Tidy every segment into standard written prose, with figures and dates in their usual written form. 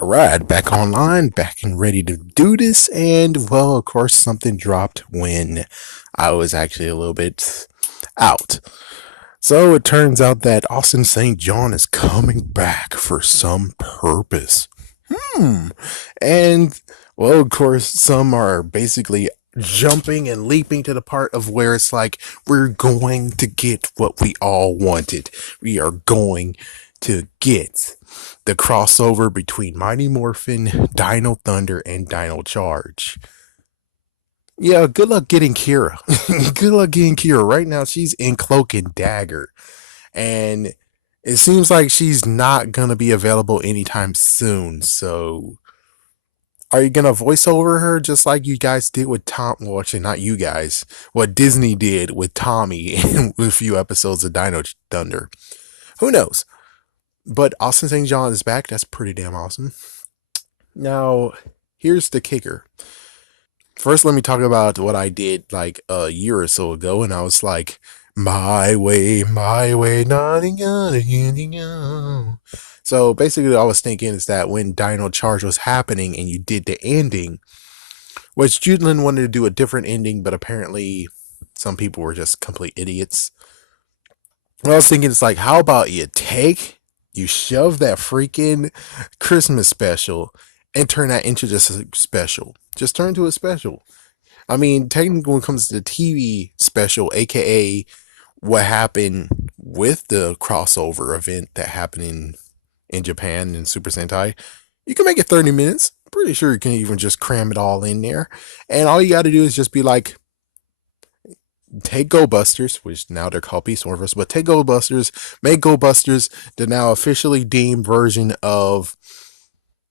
Alright, back online, back and ready to do this, and well, of course, something dropped when I was actually a little bit out. So it turns out that Austin St. John is coming back for some purpose. Hmm. And well, of course, some are basically jumping and leaping to the part of where it's like, we're going to get what we all wanted. We are going to get the crossover between Mighty Morphin, Dino Thunder, and Dino Charge. Yeah, good luck getting Kira. Good luck getting Kira. Right now, she's in Cloak and Dagger. And it seems like she's not going to be available anytime soon. So, are you going to voice over her just like you guys did with Tom? Well, actually, not you guys. What Disney did with Tommy in a few episodes of Dino Thunder. Who knows? But Austin St. John is back. That's pretty damn awesome. Now, here's the kicker. First, let me talk about what I did like a year or so ago, and I was like, my way, nothing gonna go. So basically, what I was thinking is that when Dino Charge was happening and you did the ending, which Judelin wanted to do a different ending, but apparently some people were just complete idiots. What I was thinking is like, how about you shove that freaking Christmas special and turn that into just a special. Just turn to a special. I mean, technically, when it comes to the TV special, aka what happened with the crossover event that happened in Japan in Super Sentai, you can make it 30 minutes. Pretty sure you can even just cram it all in there. And all you got to do is just be like, take Go Busters, which now they're called Peace Morphers, but take Go Busters, make Go Busters the now officially deemed version of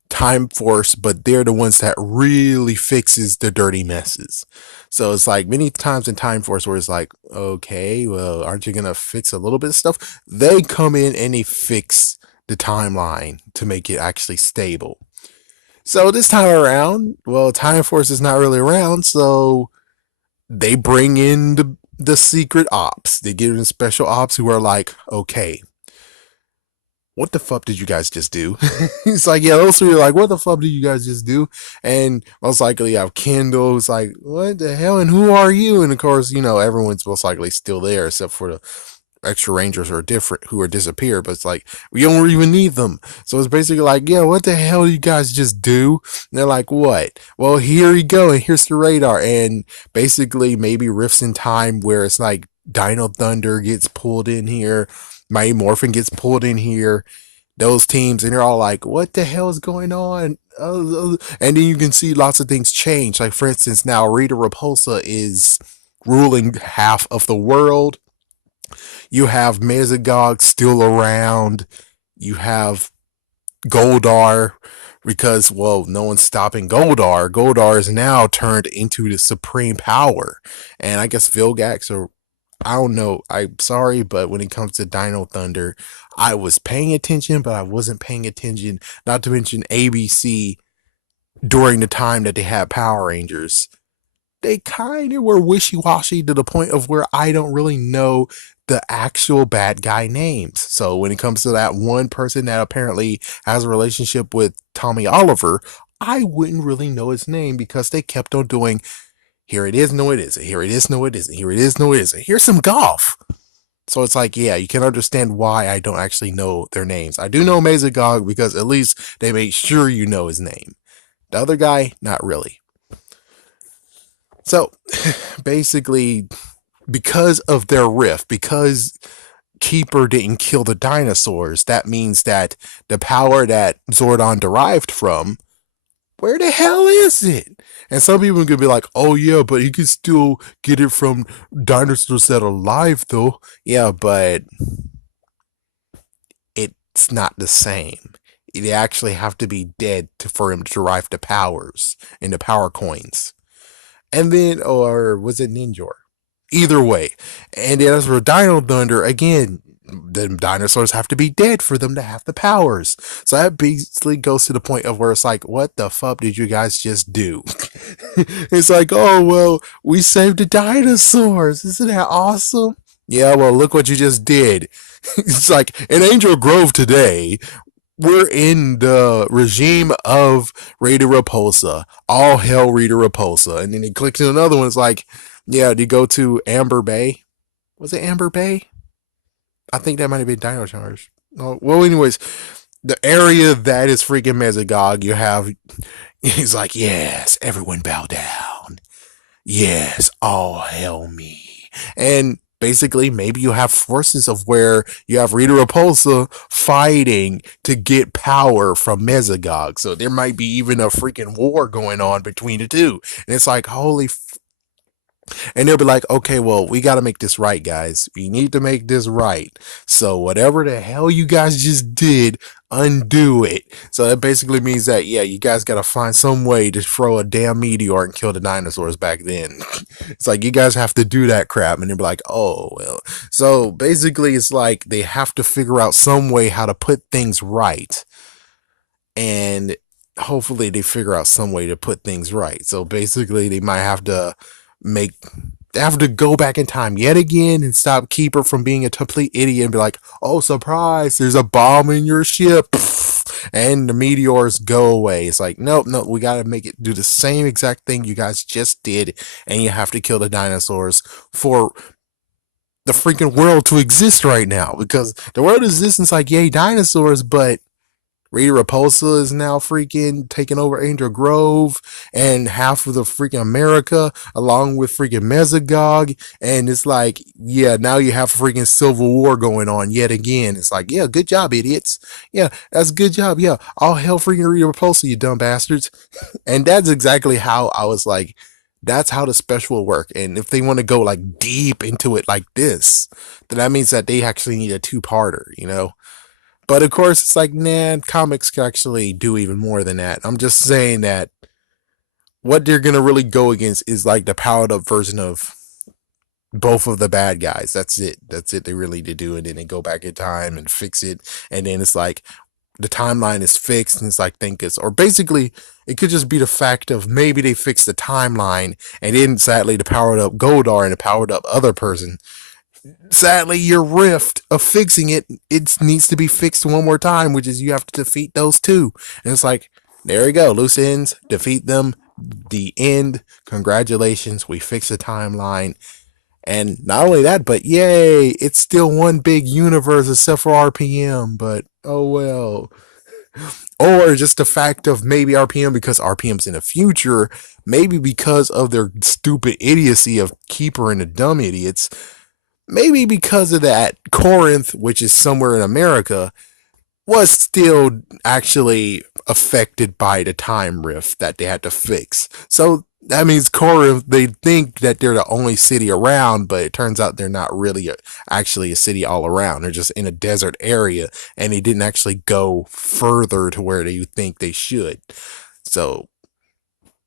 Time Force, but they're the ones that really fixes the dirty messes. So it's like many times in Time Force where it's like, okay, well, aren't you gonna fix a little bit of stuff? They come in and they fix the timeline to make it actually stable. So this time around, well, Time Force is not really around, so they bring in the secret ops. They give in special ops who are like, okay, what the fuck did you guys just do? It's like, yeah, those three are like, what the fuck did you guys just do? And most likely you have Kendall who's like, what the hell? And who are you? And of course, everyone's most likely still there except for the extra rangers who are different, who are disappeared, but it's like, we don't even need them. So it's basically like, yeah, what the hell do you guys just do? And they're like, what? Well, here you go, and here's the radar. And basically maybe rifts in time where it's like Dino Thunder gets pulled in here, Mighty Morphin gets pulled in here, those teams, and they're all like, what the hell is going on? And then you can see lots of things change. Like, for instance, now Rita Repulsa is ruling half of the world. You have Mesogog still around. You have Goldar, because, well, no one's stopping Goldar. Goldar is now turned into the supreme power. And I guess Vilgax, or I don't know. I'm sorry, but when it comes to Dino Thunder, I was paying attention, but I wasn't paying attention. Not to mention ABC during the time that they had Power Rangers. They kind of were wishy-washy to the point of where I don't really know the actual bad guy names. So when it comes to that one person that apparently has a relationship with Tommy Oliver, I wouldn't really know his name because they kept on doing, here it is, no it isn't, here it is, no it isn't, here it is, no it isn't, here's some golf. So it's like, yeah, you can understand why I don't actually know their names. I do know Mesogog because at least they made sure you know his name. The other guy, not really. So basically, because of their rift, because Keeper didn't kill the dinosaurs, that means that the power that Zordon derived from, where the hell is it? And some people could be like, oh yeah, but he could still get it from dinosaurs that are alive though. Yeah, but it's not the same. They actually have to be dead for him to derive the powers and the power coins. And then, or was it Ninjor? Either way. And as for Dino Thunder, again, the dinosaurs have to be dead for them to have the powers. So that basically goes to the point of where it's like, what the fuck did you guys just do? It's like, oh, well, we saved the dinosaurs. Isn't that awesome? Yeah, well, look what you just did. It's like in Angel Grove today, we're in the regime of Rita Repulsa. All hell Rita Repulsa. And then he clicks to another one. It's like, yeah, do you go to Amber Bay? Was it Amber Bay? I think that might have been Dino Charge. Oh, well, anyways, the area that is freaking Mesogog, you have, he's like, yes, everyone bow down. Yes, all hail me. And basically, maybe you have forces of where you have Rita Repulsa fighting to get power from Mesogog. So there might be even a freaking war going on between the two. And it's like, holy and they'll be like, okay, well, we got to make this right, guys. We need to make this right. So whatever the hell you guys just did, undo it. So that basically means that, yeah, you guys got to find some way to throw a damn meteor and kill the dinosaurs back then. It's like, you guys have to do that crap. And they'll be like, oh, well. So basically, it's like they have to figure out some way how to put things right. And hopefully they figure out some way to put things right. So basically, they might have to make they have to go back in time yet again and stop Keeper from being a complete idiot and be like, oh, surprise, there's a bomb in your ship. And the meteors go away. It's like, nope, no, we got to make it do the same exact thing you guys just did. And you have to kill the dinosaurs for the freaking world to exist right now. Because the world exists, and it's like, yay, dinosaurs, but Rita Repulsa is now freaking taking over Angel Grove and half of the freaking America, along with freaking Mesogog. And it's like, yeah, now you have a freaking civil war going on yet again. It's like, yeah, good job, idiots. Yeah, that's a good job. Yeah, all hell freaking Rita Repulsa, you dumb bastards. And that's exactly how I was like, that's how the special will work. And if they want to go like deep into it like this, then that means that they actually need a two-parter, you know? But of course, it's like, nah, comics can actually do even more than that. I'm just saying that what they're going to really go against is like the powered up version of both of the bad guys. That's it. That's it. They really need to do. And then they go back in time and fix it. And then it's like the timeline is fixed. And it's like, think it's, or basically, it could just be the fact of maybe they fixed the timeline and then sadly the powered up Goldar and the powered up other person, sadly your rift of fixing it needs to be fixed one more time, which is you have to defeat those two. And it's like, there you go, loose ends, defeat them, the end, congratulations, we fixed the timeline. And not only that, but yay, it's still one big universe except for RPM, but oh well. Or just the fact of maybe RPM, because RPM's in the future, maybe because of their stupid idiocy of Keeper and the dumb idiots, maybe because of that, Corinth, which is somewhere in America, was still actually affected by the time rift that they had to fix. So that means Corinth, they think that they're the only city around, but it turns out they're not really actually a city all around. They're just in a desert area, and they didn't actually go further to where they think they should. So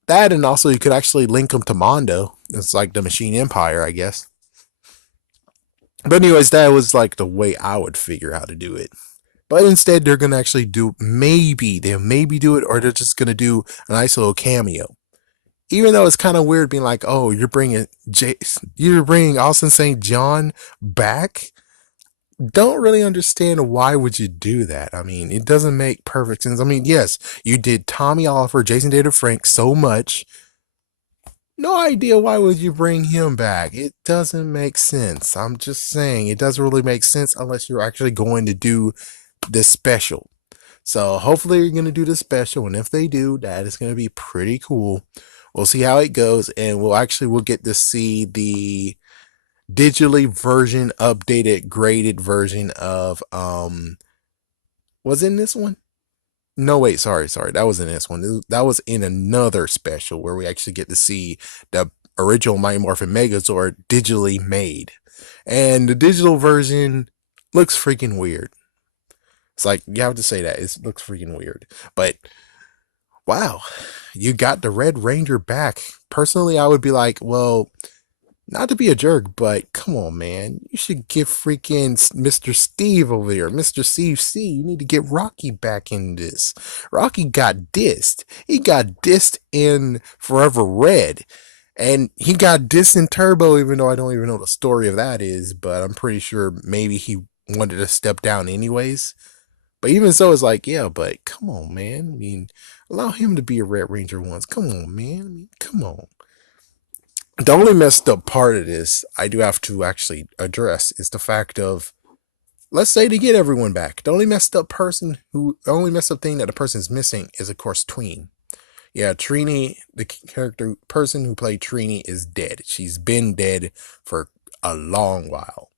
that, and also you could actually link them to Mondo. It's like the Machine Empire, I guess. But anyways, that was like the way I would figure how to do it. But instead, they're gonna actually do, they'll maybe do it, or they're just gonna do a nice little cameo. Even though it's kind of weird being like, oh, you're bringing Austin St. John back. Don't really understand why would you do that. I mean, it doesn't make perfect sense. I mean, yes, you did Tommy Oliver, Jason David Frank so much. No idea why would you bring him back. It doesn't make sense. I'm just saying it doesn't really make sense unless you're actually going to do this special. So hopefully you're going to do this special, and if they do, that is going to be pretty cool. We'll see how it goes, and we'll get to see the digitally version, updated, graded version of was in this one? No, wait, sorry. That was in this one. That was in another special where we actually get to see the original Mighty Morphin Megazord digitally made. And the digital version looks freaking weird. It's like, you have to say that. It looks freaking weird. But, wow, you got the Red Ranger back. Personally, I would be like, well, not to be a jerk, but come on, man. You should get freaking Mr. Steve over here. Mr. Steve C. You need to get Rocky back in this. Rocky got dissed. He got dissed in Forever Red. And he got dissed in Turbo, even though I don't even know the story of that is. But I'm pretty sure maybe he wanted to step down anyways. But even so, it's like, yeah, but come on, man. I mean, allow him to be a Red Ranger once. Come on, man. I mean, come on. The only messed up part of this I do have to actually address is the fact of, let's say, to get everyone back. The only messed up thing that the person's missing is, of course, Tween. Yeah, Trini, the person who played Trini, is dead. She's been dead for a long while.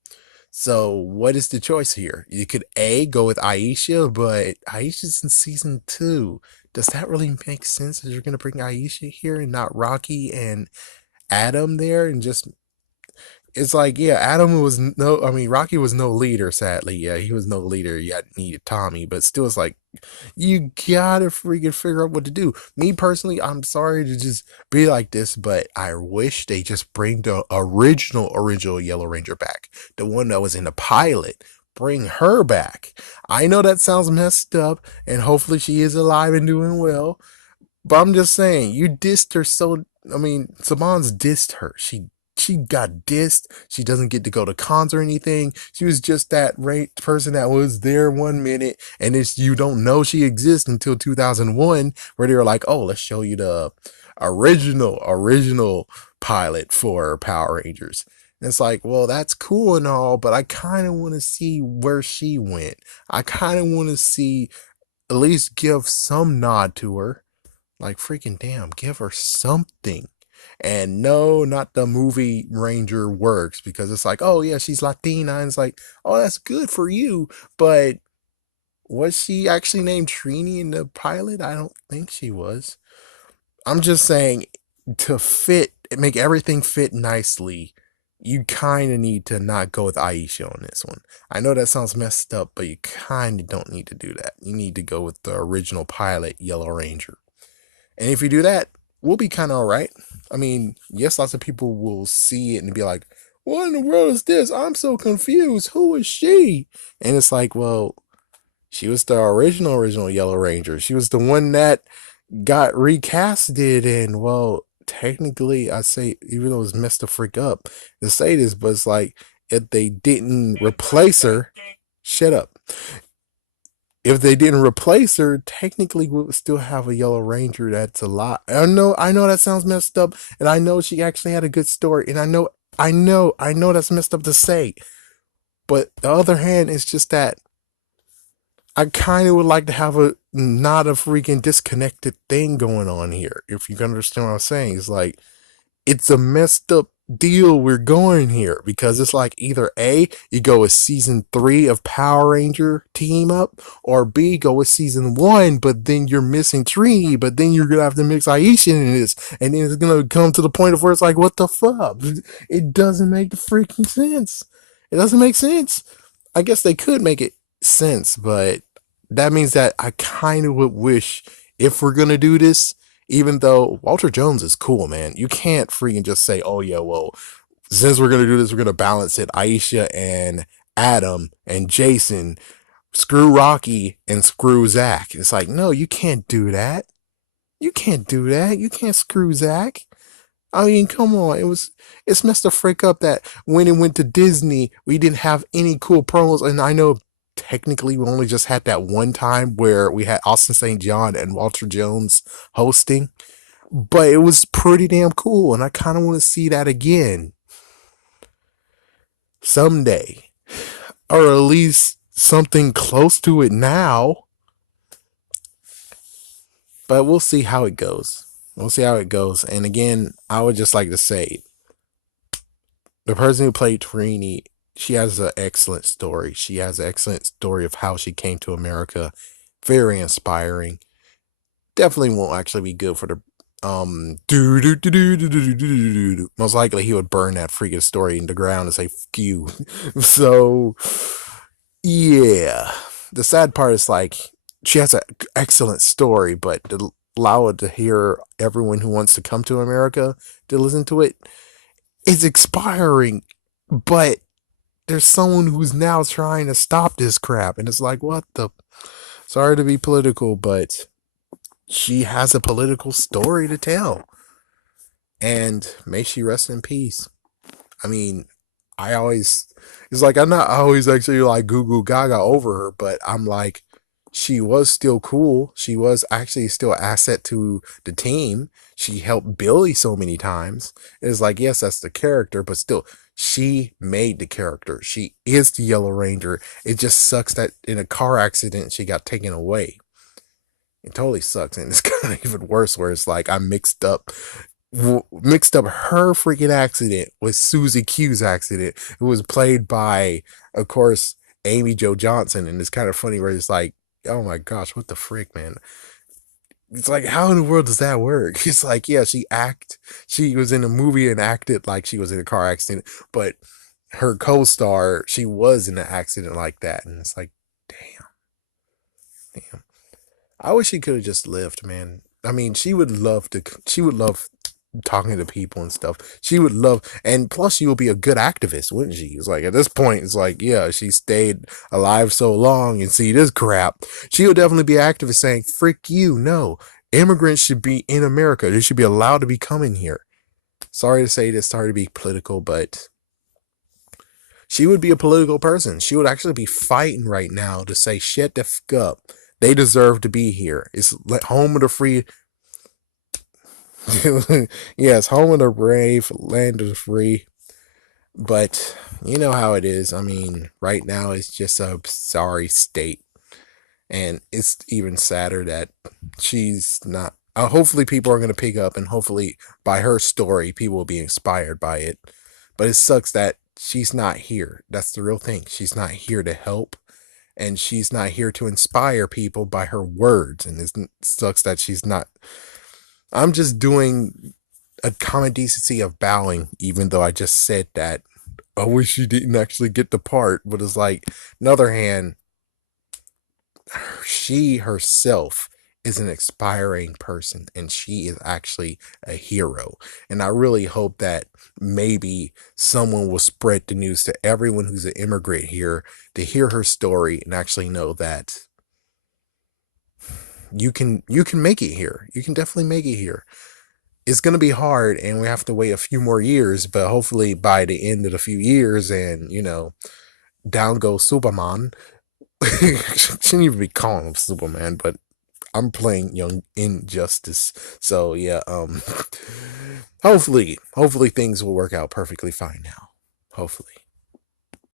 So, what is the choice here? You could A, go with Aisha, but Aisha's in season two. Does that really make sense that you're going to bring Aisha here and not Rocky and Adam there and just it's like, yeah, Rocky was no leader, sadly. Yeah, he was no leader. You needed Tommy, but still, it's like, you gotta freaking figure out what to do. Me personally, I'm sorry to just be like this, but I wish they just bring the original Yellow Ranger back. The one that was in the pilot. Bring her back. I know that sounds messed up, and hopefully she is alive and doing well. But I'm just saying, you dissed her so. I mean, Saban's dissed her. She got dissed. She doesn't get to go to cons or anything. She was just that person that was there 1 minute, and it's you don't know she exists until 2001, where they were like, "Oh, let's show you the original pilot for Power Rangers." And it's like, well, that's cool and all, but I kind of want to see where she went. I kind of want to see at least give some nod to her. Like, freaking damn, give her something. And no, not the movie Ranger works, because it's like, oh yeah, she's Latina, and it's like, oh, that's good for you. But was she actually named Trini in the pilot? I don't think she was. I'm just saying, to make everything fit nicely, you kind of need to not go with Aisha on this one. I know that sounds messed up, but you kind of don't need to do that. You need to go with the original pilot, Yellow Ranger. And if you do that, we'll be kind of all right. I mean, yes, lots of people will see it and be like, what in the world is this? I'm so confused. Who is she? And it's like, well, she was the original Yellow Ranger. She was the one that got recasted. And, well, technically, I say, even though it's messed the freak up to say this, but it's like, if they didn't replace her, shut up. If they didn't replace her, technically we would still have a Yellow Ranger that's alive. I know that sounds messed up, and I know she actually had a good story, and I know that's messed up to say. But the other hand, it's just that I kind of would like to have a not a freaking disconnected thing going on here. If you can understand what I'm saying, it's like it's a messed up deal we're going here, because it's like either A, you go with season 3 of Power Ranger team up, or B, go with season 1, but then you're missing Trini, but then you're gonna have to mix Aisha in this, and then it's gonna come to the point of where it's like, what the fuck? It doesn't make the freaking sense. It doesn't make sense. I guess they could make it sense, but that means that I kind of would wish, if we're gonna do this, even though Walter Jones is cool, man, you can't freaking just say, oh yeah, well, since we're gonna do this, we're gonna balance it. Aisha and Adam and Jason, screw Rocky and screw Zach. It's like, no, you can't do that. You can't do that. You can't screw Zach. I mean, come on. It's messed the frick up that when it went to Disney, we didn't have any cool promos. And I know technically we only just had that one time where we had Austin St. John and Walter Jones hosting, but it was pretty damn cool. And I kind of want to see that again someday, or at least something close to it now. But we'll see how it goes. We'll see how it goes. And again, I would just like to say, the person who played Trini, she has an excellent story. She has an excellent story of how she came to America. Very inspiring. Definitely won't actually be good for the most likely he would burn that freaking story in the ground and say fuck you. So yeah. The sad part is like she has an excellent story, but to allow it to hear everyone who wants to come to America to listen to it, it's expiring. But there's someone who's now trying to stop this crap, and it's like, what the? Sorry to be political, but she has a political story to tell, and may she rest in peace. I mean, it's like I'm not always actually like Goo Goo Gaga over her, but I'm like, she was still cool. She was actually still an asset to the team. She helped Billy so many times. It's like, yes, that's the character, but still, she made the character. She is the Yellow Ranger. It just sucks that in a car accident she got taken away. It totally sucks, and it's kind of even worse where it's like I mixed up her freaking accident with Susie Q's accident. It was played by, of course, Amy Jo Johnson, and it's kind of funny where it's like, oh my gosh, what the frick, man? It's like, how in the world does that work? It's like, yeah, she was in a movie and acted like she was in a car accident, but her co-star, she was in an accident like that, and it's like, damn, damn. I wish she could have just lived, man. I mean, she would love to. She would love talking to people and stuff. She would love, and plus, she would be a good activist, wouldn't she? It's like at this point, it's like, yeah, she stayed alive so long and see this crap. She would definitely be an activist saying, "Frick you, no, immigrants should be in America. They should be allowed to be coming here." Sorry to say this, sorry to be political, but she would be a political person. She would actually be fighting right now to say, "Shut the fuck up. They deserve to be here. It's home of the free." Yes, home of the brave, land of the free. But you know how it is. I mean, right now it's just a sorry state. And it's even sadder that she's not. Hopefully, people are going to pick up, and hopefully, by her story, people will be inspired by it. But it sucks that she's not here. That's the real thing. She's not here to help, and she's not here to inspire people by her words. And it sucks that she's not. I'm just doing a common decency of bowing, even though I just said that. I wish she didn't actually get the part, but it's like, on the other hand, she herself is an inspiring person and she is actually a hero. And I really hope that maybe someone will spread the news to everyone who's an immigrant here to hear her story and actually know that you can make it here. You can definitely make it here. It's going to be hard and we have to wait a few more years, but hopefully by the end of the few years and, down goes Superman. Shouldn't even be calling him Superman, but I'm playing Young Injustice. So yeah, hopefully things will work out perfectly fine now. Hopefully.